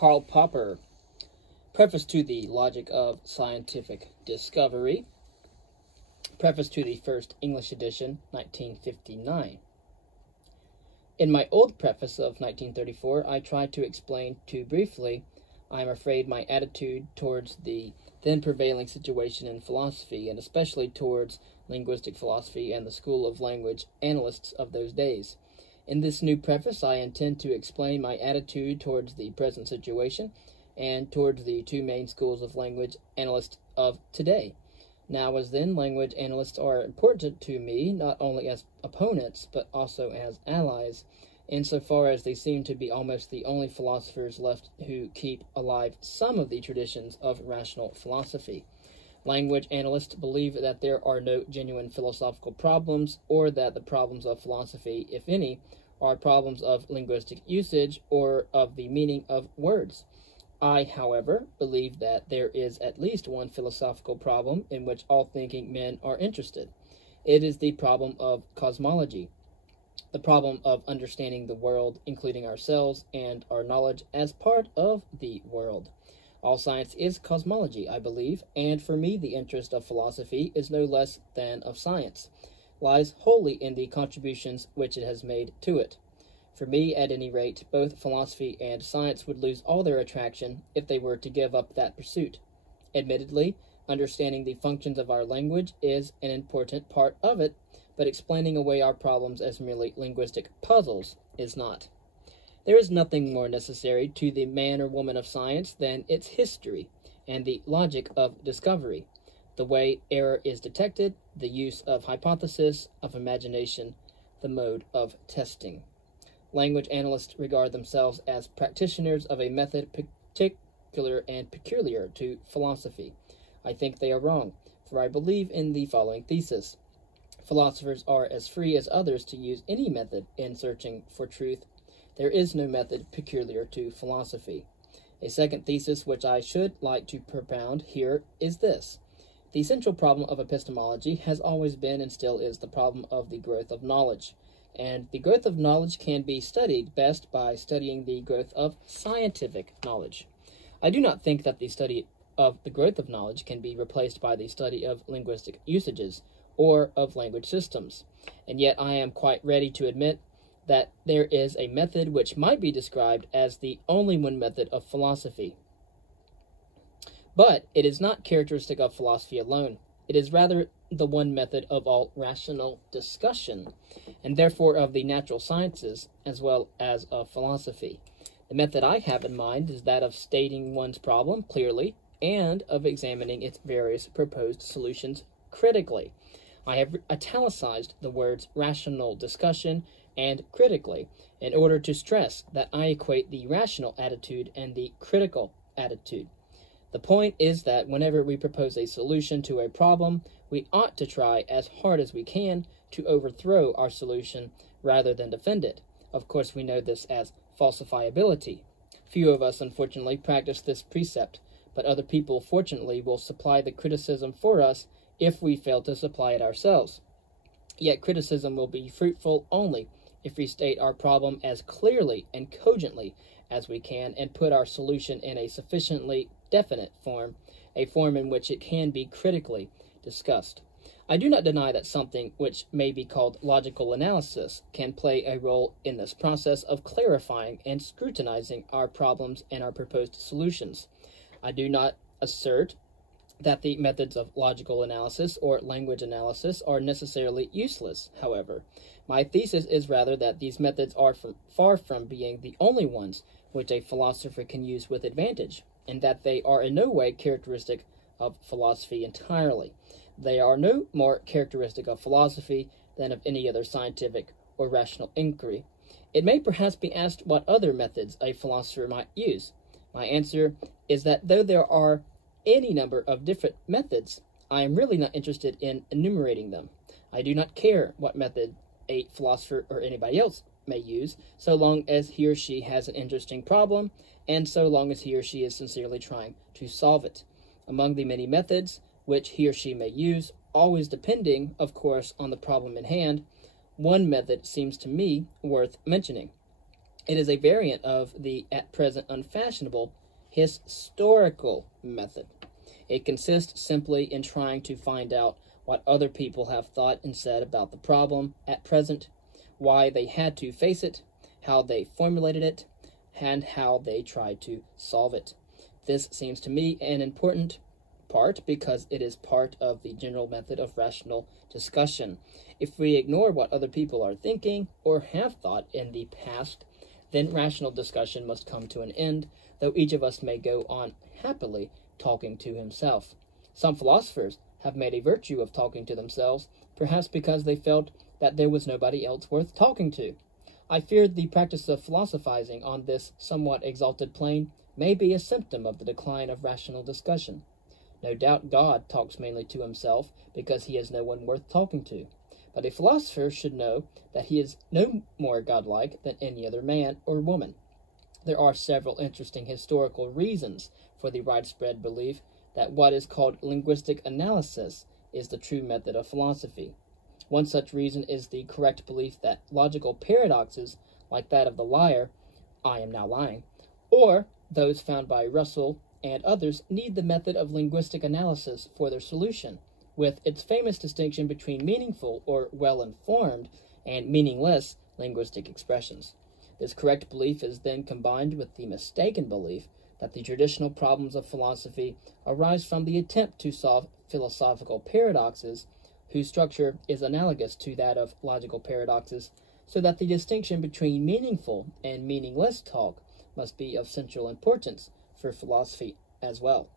Karl Popper. Preface to the Logic of Scientific Discovery. Preface to the First English Edition, 1959. In my old preface of 1934, I tried to explain too briefly, I am afraid, my attitude towards the then prevailing situation in philosophy, and especially towards linguistic philosophy and the school of language analysts of those days. In this new preface, I intend to explain my attitude towards the present situation and towards the two main schools of language analysts of today. Now as then, language analysts are important to me, not only as opponents, but also as allies, insofar as they seem to be almost the only philosophers left who keep alive some of the traditions of rational philosophy. Language analysts believe that there are no genuine philosophical problems, or that the problems of philosophy, if any, are problems of linguistic usage or of the meaning of words. I, however, believe that there is at least one philosophical problem in which all thinking men are interested. It is the problem of cosmology, the problem of understanding the world, including ourselves and our knowledge as part of the world. All science is cosmology, I believe, and for me the interest of philosophy is no less than of science, lies wholly in the contributions which it has made to it. For me, at any rate, both philosophy and science would lose all their attraction if they were to give up that pursuit. Admittedly, understanding the functions of our language is an important part of it, but explaining away our problems as merely linguistic puzzles is not. There is nothing more necessary to the man or woman of science than its history and the logic of discovery, the way error is detected, the use of hypothesis, of imagination, the mode of testing. Language analysts regard themselves as practitioners of a method particular and peculiar to philosophy. I think they are wrong, for I believe in the following thesis. Philosophers are as free as others to use any method in searching for truth. There is no method peculiar to philosophy. A second thesis which I should like to propound here is this. The central problem of epistemology has always been and still is the problem of the growth of knowledge. And the growth of knowledge can be studied best by studying the growth of scientific knowledge. I do not think that the study of the growth of knowledge can be replaced by the study of linguistic usages or of language systems, and yet I am quite ready to admit that there is a method which might be described as the only one method of philosophy. But it is not characteristic of philosophy alone. It is rather the one method of all rational discussion, and therefore of the natural sciences as well as of philosophy. The method I have in mind is that of stating one's problem clearly and of examining its various proposed solutions critically. I have italicized the words rational discussion and critically in order to stress that I equate the rational attitude and the critical attitude. The point is that whenever we propose a solution to a problem, we ought to try as hard as we can to overthrow our solution rather than defend it. Of course, we know this as falsifiability. Few of us, unfortunately, practice this precept, but other people, fortunately, will supply the criticism for us if we fail to supply it ourselves. Yet criticism will be fruitful only if we state our problem as clearly and cogently as we can and put our solution in a sufficiently definite form, a form in which it can be critically discussed. I do not deny that something which may be called logical analysis can play a role in this process of clarifying and scrutinizing our problems and our proposed solutions. I do not assert that the methods of logical analysis or language analysis are necessarily useless, however. My thesis is rather that these methods are far from being the only ones which a philosopher can use with advantage, and that they are in no way characteristic of philosophy entirely. They are no more characteristic of philosophy than of any other scientific or rational inquiry. It may perhaps be asked what other methods a philosopher might use. My answer is that though there are any number of different methods, I am really not interested in enumerating them. I do not care what method a philosopher or anybody else may use, so long as he or she has an interesting problem, and so long as he or she is sincerely trying to solve it. Among the many methods which he or she may use, always depending, of course, on the problem in hand, one method seems to me worth mentioning. It is a variant of the at present unfashionable historical method. It consists simply in trying to find out what other people have thought and said about the problem at present, why they had to face it, how they formulated it, and how they tried to solve it. This seems to me an important part because it is part of the general method of rational discussion. If we ignore what other people are thinking or have thought in the past, then rational discussion must come to an end, though each of us may go on happily talking to himself. Some philosophers have made a virtue of talking to themselves, perhaps because they felt that there was nobody else worth talking to. I fear the practice of philosophizing on this somewhat exalted plane may be a symptom of the decline of rational discussion. No doubt God talks mainly to himself because he has no one worth talking to. But a philosopher should know that he is no more godlike than any other man or woman. There are several interesting historical reasons for the widespread belief that what is called linguistic analysis is the true method of philosophy. One such reason is the correct belief that logical paradoxes, like that of the liar, I am now lying, or those found by Russell and others, need the method of linguistic analysis for their solution, with its famous distinction between meaningful or well-informed and meaningless linguistic expressions. This correct belief is then combined with the mistaken belief that the traditional problems of philosophy arise from the attempt to solve philosophical paradoxes whose structure is analogous to that of logical paradoxes, so that the distinction between meaningful and meaningless talk must be of central importance for philosophy as well.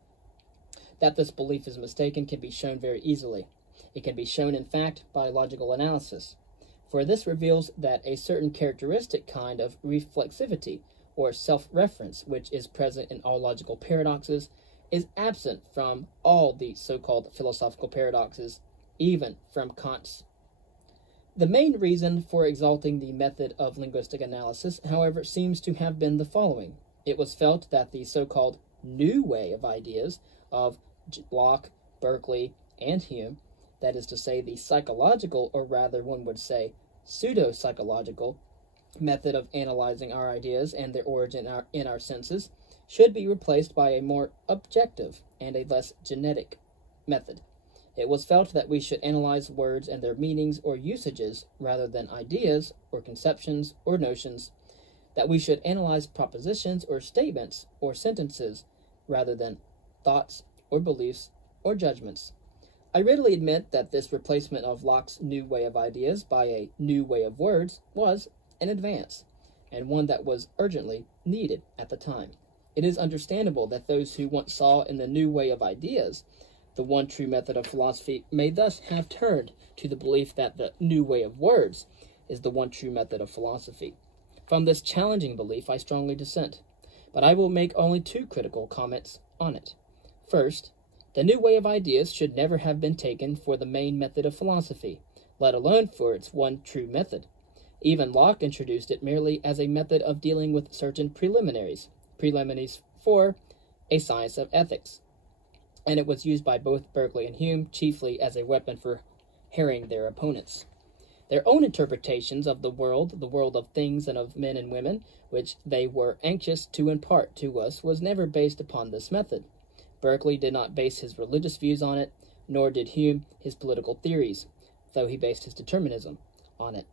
That this belief is mistaken can be shown very easily. It can be shown, in fact, by logical analysis, for this reveals that a certain characteristic kind of reflexivity or self-reference, which is present in all logical paradoxes, is absent from all the so-called philosophical paradoxes, even from Kant's. The main reason for exalting the method of linguistic analysis, however, seems to have been the following. It was felt that the so-called new way of ideas of Locke, Berkeley, and Hume, that is to say, the psychological, or rather one would say pseudo-psychological, method of analyzing our ideas and their origin in our senses, should be replaced by a more objective and a less genetic method. It was felt that we should analyze words and their meanings or usages rather than ideas or conceptions or notions, that we should analyze propositions or statements or sentences rather than thoughts or beliefs or judgments. I readily admit that this replacement of Locke's new way of ideas by a new way of words was an advance, and one that was urgently needed at the time. It is understandable that those who once saw in the new way of ideas the one true method of philosophy may thus have turned to the belief that the new way of words is the one true method of philosophy. From this challenging belief I strongly dissent, but I will make only two critical comments on it. First, the new way of ideas should never have been taken for the main method of philosophy, let alone for its one true method. Even Locke introduced it merely as a method of dealing with certain preliminaries for a science of ethics, and it was used by both Berkeley and Hume chiefly as a weapon for harrying their opponents. Their own interpretations of the world of things and of men and women, which they were anxious to impart to us, was never based upon this method. Berkeley did not base his religious views on it, nor did Hume his political theories, though he based his determinism on it.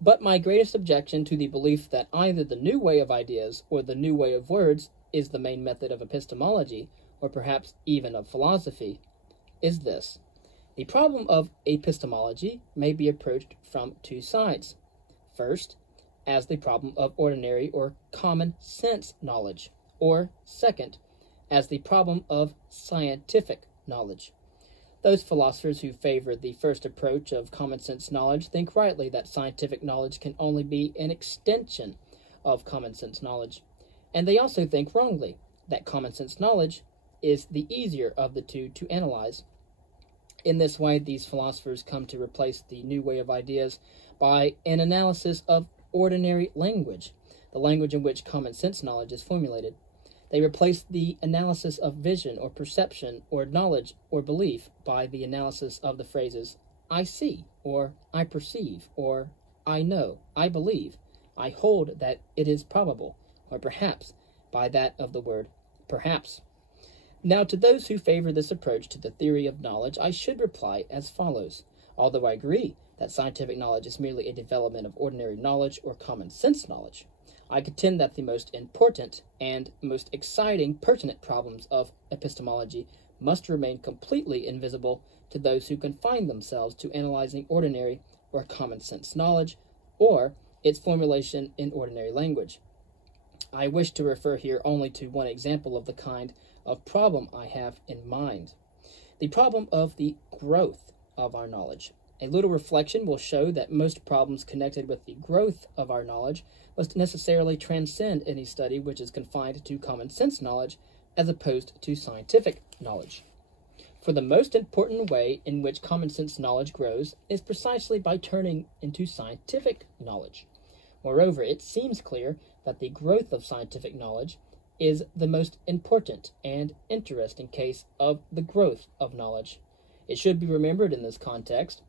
But my greatest objection to the belief that either the new way of ideas or the new way of words is the main method of epistemology, or perhaps even of philosophy, is this. The problem of epistemology may be approached from two sides. First, as the problem of ordinary or common sense knowledge, or second, as the problem of scientific knowledge. Those philosophers who favor the first approach of common sense knowledge think rightly that scientific knowledge can only be an extension of common sense knowledge, and they also think wrongly that common sense knowledge is the easier of the two to analyze. In this way, these philosophers come to replace the new way of ideas by an analysis of ordinary language, the language in which common sense knowledge is formulated. They replace the analysis of vision or perception or knowledge or belief by the analysis of the phrases I see, or I perceive, or I know, I believe, I hold that it is probable, or perhaps, by that of the word perhaps. Now, to those who favor this approach to the theory of knowledge, I should reply as follows. Although I agree that scientific knowledge is merely a development of ordinary knowledge or common sense knowledge, I contend that the most important and most exciting pertinent problems of epistemology must remain completely invisible to those who confine themselves to analyzing ordinary or common sense knowledge or its formulation in ordinary language. I wish to refer here only to one example of the kind of problem I have in mind, the problem of the growth of our knowledge. A little reflection will show that most problems connected with the growth of our knowledge must necessarily transcend any study which is confined to common sense knowledge as opposed to scientific knowledge. For the most important way in which common sense knowledge grows is precisely by turning into scientific knowledge. Moreover, it seems clear that the growth of scientific knowledge is the most important and interesting case of the growth of knowledge. It should be remembered in this context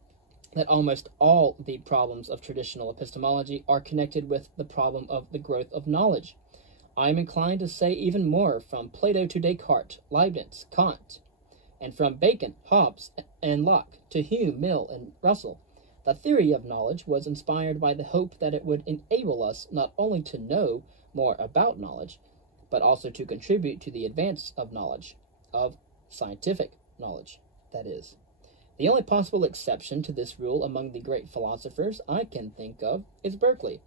that almost all the problems of traditional epistemology are connected with the problem of the growth of knowledge. I am inclined to say even more, from Plato to Descartes, Leibniz, Kant, and from Bacon, Hobbes, and Locke to Hume, Mill, and Russell. The theory of knowledge was inspired by the hope that it would enable us not only to know more about knowledge, but also to contribute to the advance of knowledge, of scientific knowledge, that is. The only possible exception to this rule among the great philosophers I can think of is Berkeley.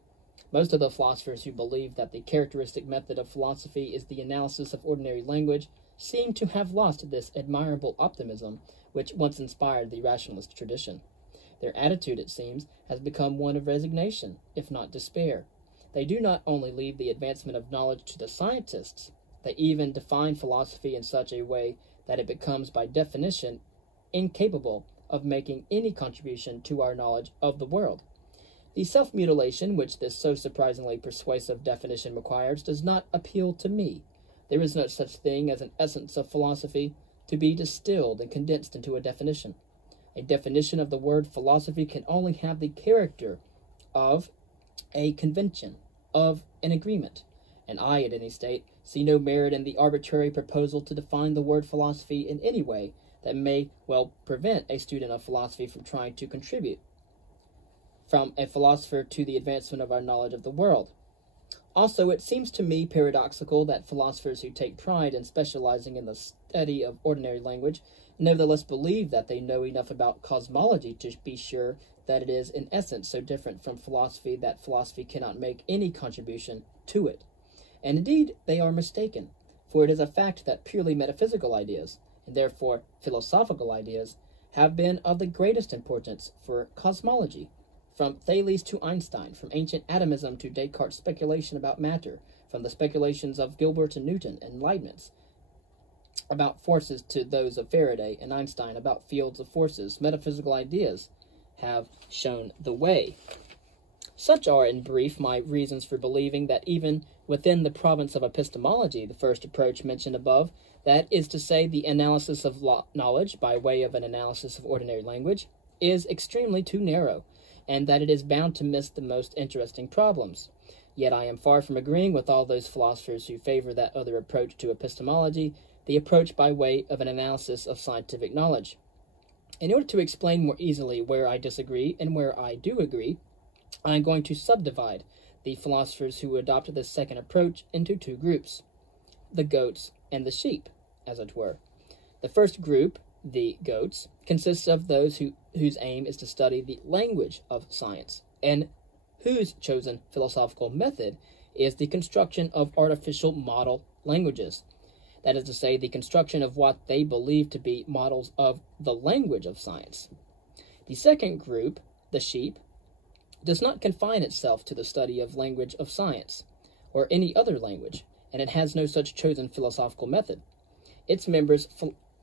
Most of the philosophers who believe that the characteristic method of philosophy is the analysis of ordinary language seem to have lost this admirable optimism which once inspired the rationalist tradition. Their attitude, it seems, has become one of resignation, if not despair. They do not only leave the advancement of knowledge to the scientists, they even define philosophy in such a way that it becomes by definition incapable of making any contribution to our knowledge of the world. The self-mutilation which this so surprisingly persuasive definition requires does not appeal to me. There is no such thing as an essence of philosophy to be distilled and condensed into a definition. A definition of the word philosophy can only have the character of a convention, of an agreement, and I, at any state, see no merit in the arbitrary proposal to define the word philosophy in any way that may well prevent a student of philosophy from trying to contribute from a philosopher to the advancement of our knowledge of the world. Also, it seems to me paradoxical that philosophers who take pride in specializing in the study of ordinary language nevertheless believe that they know enough about cosmology to be sure that it is in essence so different from philosophy that philosophy cannot make any contribution to it. And indeed, they are mistaken, for it is a fact that purely metaphysical ideas, and therefore philosophical ideas, have been of the greatest importance for cosmology, from Thales to Einstein, from ancient atomism to Descartes' speculation about matter, from the speculations of Gilbert and Newton and Leibniz about forces to those of Faraday and Einstein about fields of forces. Metaphysical ideas have shown the way. Such are, in brief, my reasons for believing that even within the province of epistemology, the first approach mentioned above, that is to say, the analysis of knowledge by way of an analysis of ordinary language, is extremely too narrow, and that it is bound to miss the most interesting problems. Yet I am far from agreeing with all those philosophers who favor that other approach to epistemology, the approach by way of an analysis of scientific knowledge. In order to explain more easily where I disagree and where I do agree, I am going to subdivide the philosophers who adopt this second approach into two groups, the goats and the sheep, as it were. The first group, the goats, consists of those whose aim is to study the language of science, and whose chosen philosophical method is the construction of artificial model languages. That is to say, the construction of what they believe to be models of the language of science. The second group, the sheep, does not confine itself to the study of language of science, or any other language, and it has no such chosen philosophical method. Its members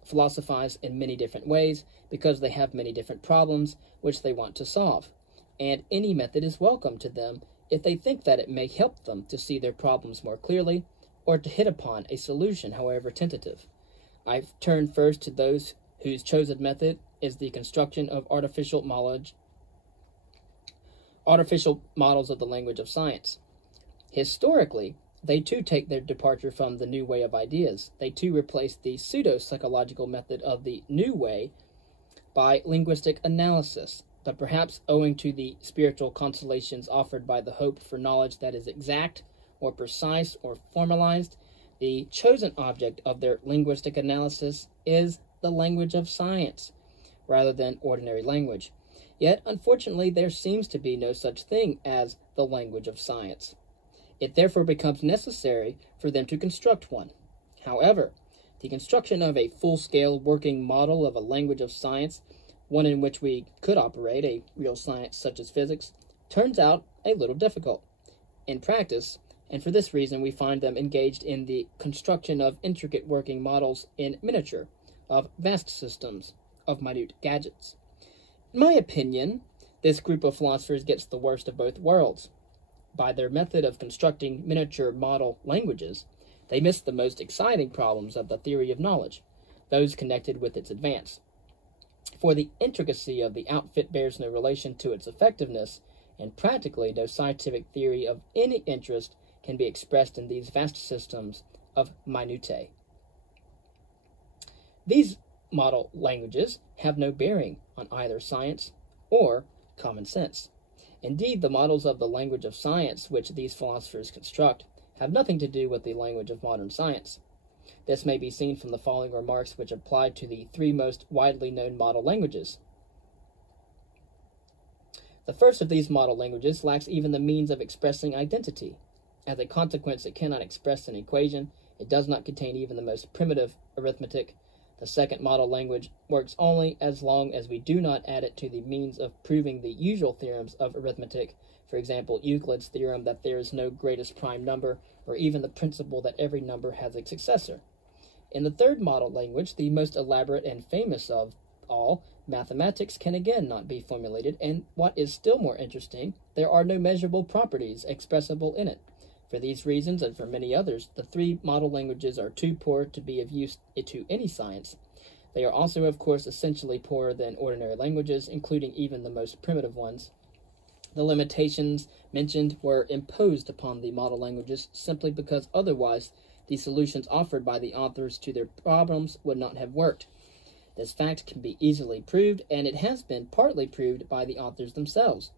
philosophize in many different ways because they have many different problems which they want to solve, and any method is welcome to them if they think that it may help them to see their problems more clearly or to hit upon a solution, however tentative. I've turned first to those whose chosen method is the construction of artificial models of the language of science. Historically, they too take their departure from the new way of ideas. They too replace the pseudo-psychological method of the new way by linguistic analysis, but perhaps owing to the spiritual consolations offered by the hope for knowledge that is exact or precise or formalized, the chosen object of their linguistic analysis is the language of science, rather than ordinary language. Yet, unfortunately, there seems to be no such thing as the language of science. It therefore becomes necessary for them to construct one. However, the construction of a full-scale working model of a language of science, one in which we could operate a real science such as physics, turns out a little difficult. In practice, and for this reason we find them engaged in the construction of intricate working models in miniature, of vast systems, of minute gadgets. In my opinion, this group of philosophers gets the worst of both worlds. By their method of constructing miniature model languages, they miss the most exciting problems of the theory of knowledge, those connected with its advance. For the intricacy of the outfit bears no relation to its effectiveness, and practically no scientific theory of any interest can be expressed in these vast systems of minutiae. These model languages have no bearing on either science or common sense. Indeed, the models of the language of science which these philosophers construct have nothing to do with the language of modern science. This may be seen from the following remarks which apply to the three most widely known model languages. The first of these model languages lacks even the means of expressing identity. As a consequence, it cannot express an equation. It does not contain even the most primitive arithmetic. The second model language works only as long as we do not add it to the means of proving the usual theorems of arithmetic, for example, Euclid's theorem that there is no greatest prime number, or even the principle that every number has a successor. In the third model language, the most elaborate and famous of all, mathematics can again not be formulated, and what is still more interesting, there are no measurable properties expressible in it. For these reasons, and for many others, the three model languages are too poor to be of use to any science. They are also, of course, essentially poorer than ordinary languages, including even the most primitive ones. The limitations mentioned were imposed upon the model languages simply because otherwise the solutions offered by the authors to their problems would not have worked. This fact can be easily proved, and it has been partly proved by the authors themselves.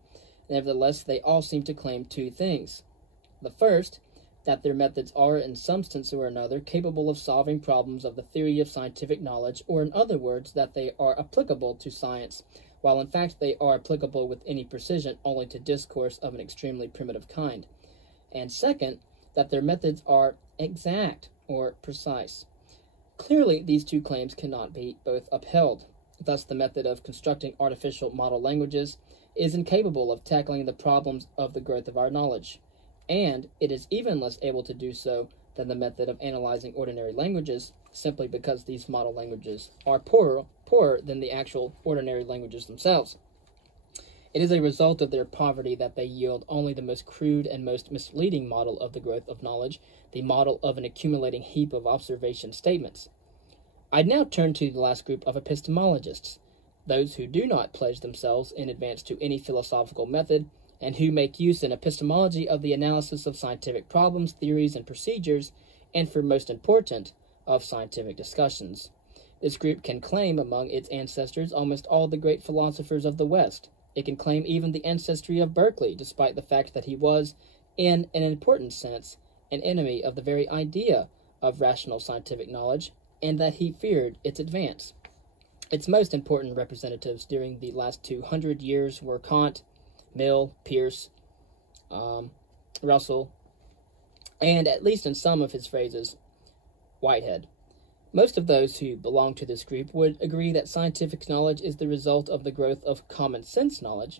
Nevertheless, they all seem to claim two things. The first, that their methods are, in some sense or another, capable of solving problems of the theory of scientific knowledge, or in other words, that they are applicable to science, while in fact they are applicable with any precision only to discourse of an extremely primitive kind. And second, that their methods are exact or precise. Clearly, these two claims cannot be both upheld. Thus, the method of constructing artificial model languages is incapable of tackling the problems of the growth of our knowledge, and it is even less able to do so than the method of analyzing ordinary languages, simply because these model languages are poorer than the actual ordinary languages themselves. It is a result of their poverty that they yield only the most crude and most misleading model of the growth of knowledge, the model of an accumulating heap of observation statements. I now turn to the last group of epistemologists, those who do not pledge themselves in advance to any philosophical method, and who make use in epistemology of the analysis of scientific problems, theories, and procedures, and, for most important, of scientific discussions. This group can claim among its ancestors almost all the great philosophers of the West. It can claim even the ancestry of Berkeley, despite the fact that he was, in an important sense, an enemy of the very idea of rational scientific knowledge, and that he feared its advance. Its most important representatives during the last 200 years were Kant, Mill, Peirce, Russell, and, at least in some of his phrases, Whitehead. Most of those who belong to this group would agree that scientific knowledge is the result of the growth of common sense knowledge,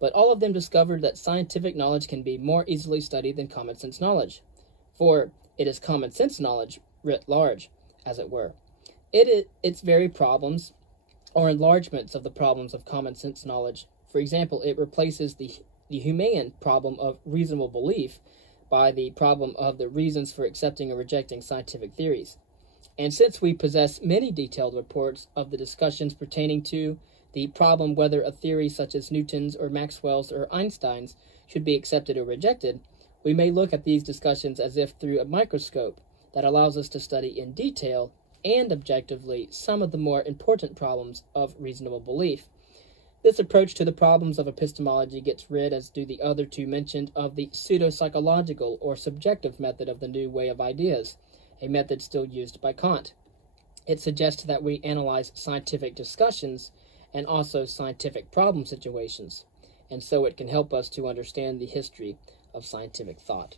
but all of them discovered that scientific knowledge can be more easily studied than common sense knowledge, for it is common sense knowledge writ large, as it were. Its very problems are enlargements of the problems of common sense knowledge. For example, it replaces the Humean problem of reasonable belief by the problem of the reasons for accepting or rejecting scientific theories. And since we possess many detailed reports of the discussions pertaining to the problem whether a theory such as Newton's or Maxwell's or Einstein's should be accepted or rejected, we may look at these discussions as if through a microscope that allows us to study in detail and objectively some of the more important problems of reasonable belief. This approach to the problems of epistemology gets rid, as do the other two mentioned, of the pseudo-psychological or subjective method of the new way of ideas, a method still used by Kant. It suggests that we analyze scientific discussions and also scientific problem situations, and so it can help us to understand the history of scientific thought.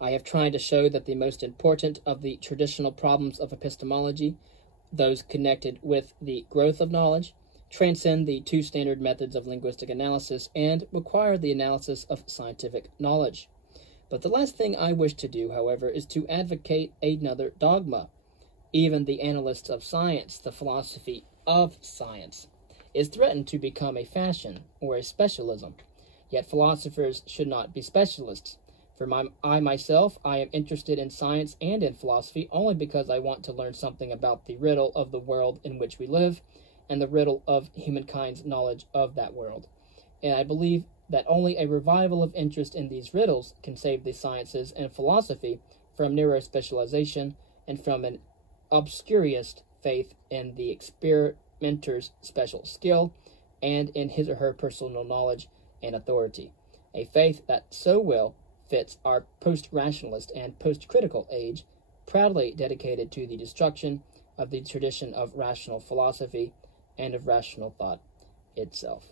I have tried to show that the most important of the traditional problems of epistemology, those connected with the growth of knowledge, transcend the two standard methods of linguistic analysis and require the analysis of scientific knowledge. But the last thing I wish to do, however, is to advocate another dogma. Even the analysts of science, the philosophy of science, is threatened to become a fashion or a specialism. Yet philosophers should not be specialists. For I myself am interested in science and in philosophy only because I want to learn something about the riddle of the world in which we live and the riddle of humankind's knowledge of that world. And I believe that only a revival of interest in these riddles can save the sciences and philosophy from narrow specialization and from an obscurest faith in the experimenter's special skill and in his or her personal knowledge and authority, a faith that so well fits our post-rationalist and post-critical age, proudly dedicated to the destruction of the tradition of rational philosophy and of rational thought itself.